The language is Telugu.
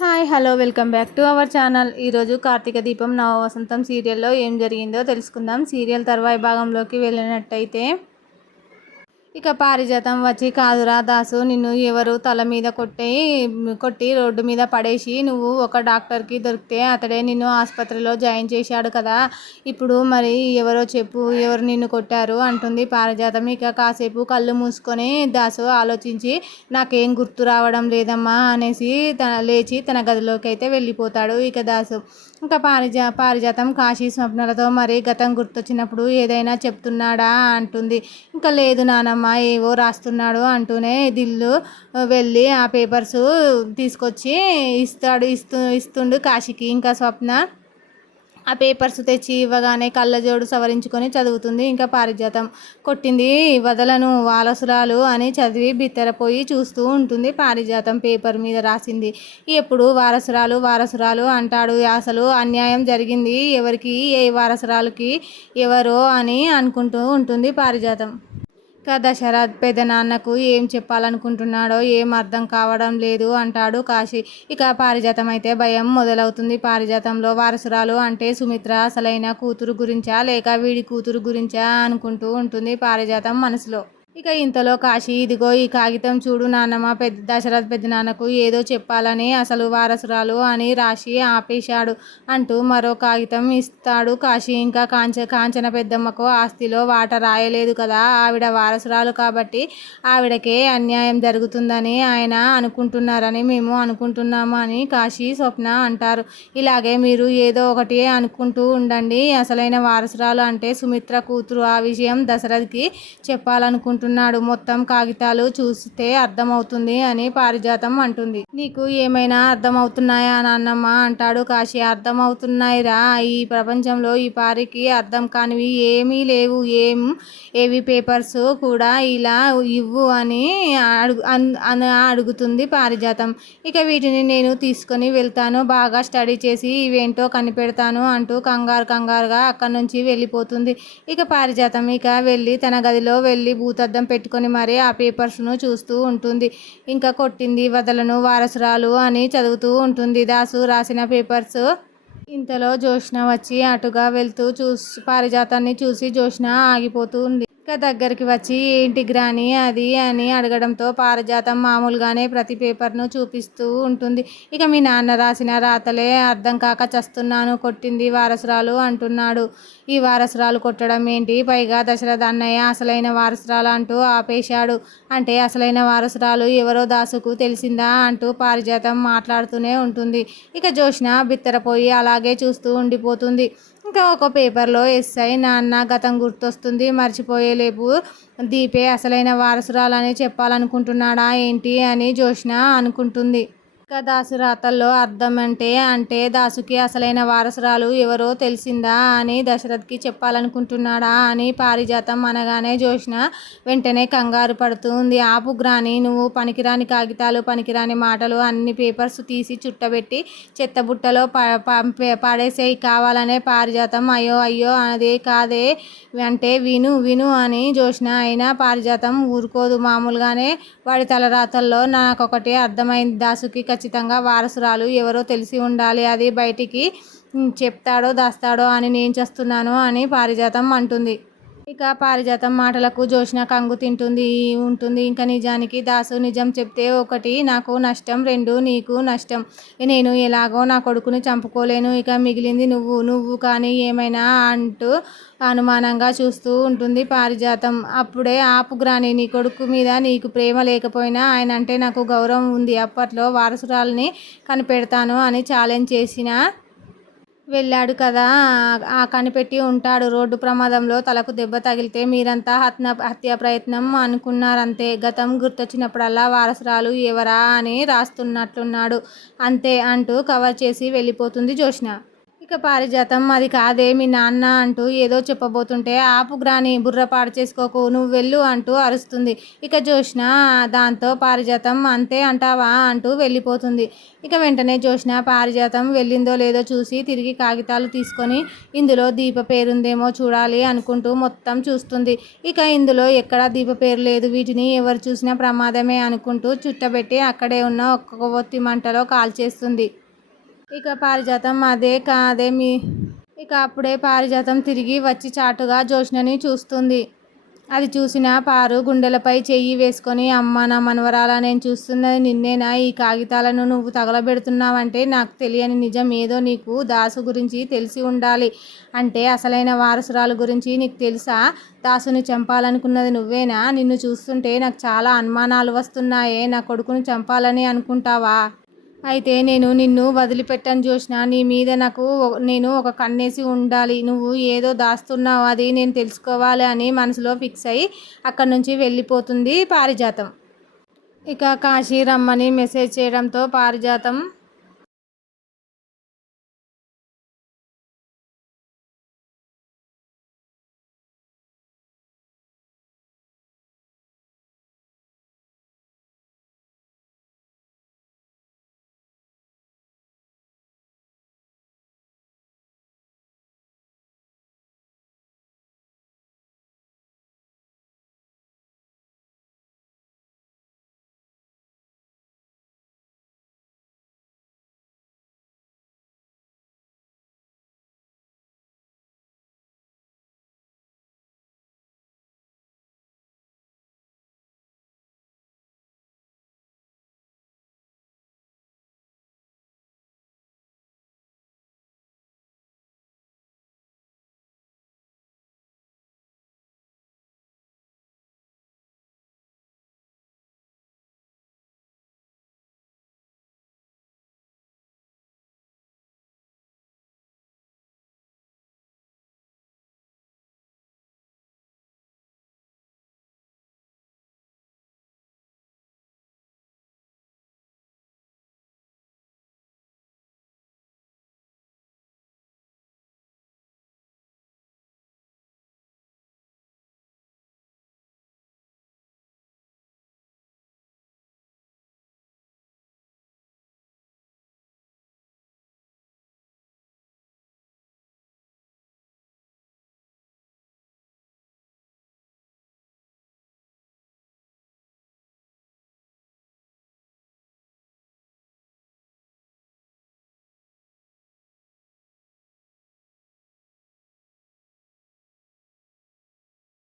Hi hello welcome back to our channel. ఈరోజు కార్తీక దీపం నవ వసంతం సీరియల్లో ఏం జరిగిందో తెలుసుకుందాం. సీరియల్ తర్వాయి భాగంలోకి వెళ్ళినట్టయితే ఇక పారిజాతం వచ్చి కాదురా దాసు నిన్ను ఎవరు తల మీద కొట్టి కొట్టి రోడ్డు మీద పడేసి నువ్వు ఒక డాక్టర్కి దొరికితే అతడే నిన్ను ఆసుపత్రిలో జాయిన్ చేశాడు కదా. ఇప్పుడు మరి ఎవరో చెప్పు ఎవరు నిన్ను కొట్టారు? అంటుంది పారిజాతం. ఇక కాసేపు కళ్ళు మూసుకొని దాసు ఆలోచించి నాకేం గుర్తు రావడం లేదమ్మా అనేసి తన లేచి తన గదిలోకి అయితే వెళ్ళిపోతాడు ఇక దాసు. ఇంకా పారిజా పారిజాతం కాశీ స్వప్నలతో మరి గతం గుర్తొచ్చినప్పుడు ఏదైనా చెప్తున్నాడా అంటుంది. ఇంకా లేదు నానమ్మ ఏవో రాస్తున్నాడు అంటూనే దిల్లు వెళ్ళి ఆ పేపర్స్ తీసుకొచ్చి ఇస్తాడు ఇస్తూ ఇస్తుండు కాశీకి. ఇంకా స్వప్న ఆ పేపర్స్ తెచ్చి ఇవ్వగానే కళ్ళజోడు సవరించుకొని చదువుతుంది ఇంకా పారిజాతం. కొట్టింది వదలను వాలసురాలు అని చదివి బిత్తరపోయి చూస్తూ ఉంటుంది పారిజాతం పేపర్ మీద రాసింది. ఎప్పుడు వారసురాలు వారసురాలు అంటాడు అసలు అన్యాయం జరిగింది ఎవరికి ఏ వారసురాలకి ఎవరో అని అనుకుంటూ ఉంటుంది పారిజాతం. ఇక దశరథ్ పెదనాన్నకు ఏం చెప్పాలనుకుంటున్నాడో ఏం అర్థం కావడం లేదు అంటాడు కాశీ. ఇక పారిజాతం అయితే భయం మొదలవుతుంది. పారిజాతంలో వారసురాలు అంటే సుమిత్ర అసలైన కూతురు గురించా లేక వీడి కూతురు గురించా అనుకుంటూ ఉంటుంది పారిజాతం మనసులో. ఇక ఇంతలో కాశీ ఇదిగో ఈ కాగితం చూడు నాన్నమ్మ పెద్ద దశరథ్ పెద్ద నాన్నకు ఏదో చెప్పాలని అసలు వారసురాలు అని రాసి ఆపేశాడు అంటూ మరో కాగితం ఇస్తాడు కాశీ. ఇంకా కాంచ కాంచన పెద్దమ్మకు ఆస్తిలో వాట రాయలేదు కదా ఆవిడ వారసురాలు కాబట్టి ఆవిడకే అన్యాయం జరుగుతుందని ఆయన అనుకుంటున్నారని మేము అనుకుంటున్నాము అని కాశీ స్వప్న అంటారు. ఇలాగే మీరు ఏదో ఒకటి అనుకుంటూ ఉండండి. అసలైన వారసురాలు అంటే సుమిత్ర కూతురు. ఆ విషయం దశరథ్కి చెప్పాలనుకుంటున్నారు అంటున్నాడు. మొత్తం కాగితాలు చూస్తే అర్థమవుతుంది అని పారిజాతం అంటుంది. నీకు ఏమైనా అర్థమవుతున్నాయా నాన్నమ్మ? అంటాడు కాశీ. అర్థమవుతున్నాయిరా. ఈ ప్రపంచంలో ఈ పారికి అర్థం కానివి ఏమీ లేవు. ఏం ఏవి పేపర్స్ కూడా ఇలా ఇవ్వు అని అడుగు అడుగుతుంది పారిజాతం. ఇక వీటిని నేను తీసుకొని వెళ్తాను. బాగా స్టడీ చేసి ఇవేంటో కనిపెడతాను అంటూ కంగారు కంగారుగా అక్కడి నుంచి వెళ్ళిపోతుంది. ఇక పారిజాతం ఇక వెళ్ళి తన గదిలో వెళ్ళి భూతద్ద అద్దం పెట్టుకొని మరీ ఆ పేపర్స్ను చూస్తూ ఉంటుంది. ఇంకా కొట్టింది వదలను వారసురాలు అని చదువుతూ ఉంటుంది. దాసు రాసిన పేపర్స్ ఇంతలో జోష్న వచ్చి అటుగా వెళ్తూ చూసి పారిజాతాన్ని చూసి జోష్న ఆగిపోతూ ఉంది. ఇక దగ్గరికి వచ్చి ఏంటి గ్రాని? అది అని అడగడంతో పారజాతం మామూలుగానే ప్రతి పేపర్ను చూపిస్తూ ఉంటుంది. ఇక మీ నాన్న రాసిన రాతలే అర్థం కాక చస్తున్నాను కొట్టింది వారసురాలు అంటున్నాడు. ఈ వారసురాలు కొట్టడం ఏంటి? పైగా దశరథ అన్నయ్య అసలైన వారసురాలు అంటూ ఆపేశాడు. అంటే అసలైన వారసురాలు ఎవరో దాసుకు తెలిసిందా అంటూ పారిజాతం మాట్లాడుతూనే ఉంటుంది. ఇక జోష్న బిత్తరపోయి అలాగే చూస్తూ ఉండిపోతుంది. ఇంకా ఒక పేపర్లో ఎస్ఐ నాన్న గతం గుర్తొస్తుంది మర్చిపోయేలేపు దీపే అసలైన వారసురాలని చెప్పాలనుకుంటున్నాడా ఏంటి అని జోష్న అనుకుంటుంది. ఇక దాసు రాతల్లో అర్థం అంటే అంటే దాసుకి అసలైన వారసురాలు ఎవరో తెలిసిందా అని దశరథ్కి చెప్పాలనుకుంటున్నాడా అని పారిజాతం అనగానే జోష్న వెంటనే కంగారు పడుతుంది. ఆపు గ్రాని నువ్వు పనికిరాని కాగితాలు పనికిరాని మాటలు అన్ని పేపర్స్ తీసి చుట్టబెట్టి చెత్తబుట్టలో పడేసేయి. కావాలనే పారిజాతం అయ్యో అయ్యో అదే కాదే అంటే విను విను అని జోష్న అయినా పారిజాతం ఊరుకోదు. మామూలుగానే వాడి తలరాతల్లో నాకొకటి అర్థమైంది. దాసుకి ఖచ్చితంగా వారసురాలు ఎవరో తెలిసి ఉండాలి అది బయటికి చెప్తాడో దాస్తాడో అని నేను చేస్తున్నాను అని పారిజాతం అంటుంది. ఇక పారిజాతం మాటలకు జోష్న కంగు తింటుంది ఉంటుంది. ఇంకా నిజానికి దాసు నిజం చెప్తే ఒకటి నాకు నష్టం రెండు నీకు నష్టం. నేను ఎలాగో నా కొడుకుని చంపుకోలేను. ఇక మిగిలింది నువ్వు నువ్వు కానీ ఏమైనా అంటూ అనుమానంగా చూస్తూ ఉంటుంది పారిజాతం. అప్పుడే ఆపుగ్రాని నీ కొడుకు మీద నీకు ప్రేమ లేకపోయినా ఆయన అంటే నాకు గౌరవం ఉంది. అప్పట్లో వారసురాల్ని కనిపెడతాను అని ఛాలెంజ్ చేసిన వెళ్ళాడు కదా. ఆ కనిపెట్టి ఉంటాడు. రోడ్డు ప్రమాదంలో తలకు దెబ్బ తగిలితే మీరంతా హత్న హత్య ప్రయత్నం అనుకున్నారంతే. గతం గుర్తొచ్చినప్పుడల్లా వారసురాలు ఎవరా అని రాస్తున్నట్లున్నాడు. అంతే అంటూ కవర్ చేసి వెళ్ళిపోతుంది జోష్న ఇక పారిజాతం అది కాదే మీ నాన్న అంటూ ఏదో చెప్పబోతుంటే ఆపు గ్రాని బుర్ర పాడు చేసుకోకు నువ్వు వెళ్ళు అంటూ అరుస్తుంది. ఇక జోష్న దాంతో పారిజాతం అంతే అంటావా అంటూ వెళ్ళిపోతుంది. ఇక వెంటనే జోష్న పారిజాతం వెళ్ళిందో లేదో చూసి తిరిగి కాగితాలు తీసుకొని ఇందులో దీప పేరుందేమో చూడాలి అనుకుంటూ మొత్తం చూస్తుంది. ఇక ఇందులో ఎక్కడ దీప పేరు లేదు వీటిని ఎవరు చూసినా ప్రమాదమే అనుకుంటూ చుట్టబెట్టి అక్కడే ఉన్న ఒక్క కొవ్వొత్తి మంటలో కాల్చేస్తుంది. ఇక పారిజాతం అదే కాదే మీ ఇక అప్పుడే పారిజాతం తిరిగి వచ్చి చాటుగా జోష్నని చూస్తుంది. అది చూసిన పారు గుండెలపై చెయ్యి వేసుకొని అమ్మ నా మనవరాలా నేను చూస్తున్నది నిన్నేనా? ఈ కాగితాలను నువ్వు తగలబెడుతున్నావంటే నాకు తెలియని నిజం ఏదో నీకు దాసు గురించి తెలిసి ఉండాలి అంటే అసలైన వారసురాలు గురించి నీకు తెలుసా? దాసుని చంపాలనుకున్నది నువ్వేనా? నిన్ను చూస్తుంటే నాకు చాలా అనుమానాలు వస్తున్నాయే నా కొడుకును చంపాలని అనుకుంటావా? అయితే నేను నిన్ను వదిలిపెట్టను చూసిన నీ మీద నాకు నేను ఒక కన్నేసి ఉండాలి. నువ్వు ఏదో దాస్తున్నావు అది నేను తెలుసుకోవాలి అని మనసులో ఫిక్స్ అయ్యి అక్కడి నుంచి వెళ్ళిపోతుంది పారిజాతం. ఇక కాశీ రమ్మని మెసేజ్ చేయడంతో పారిజాతం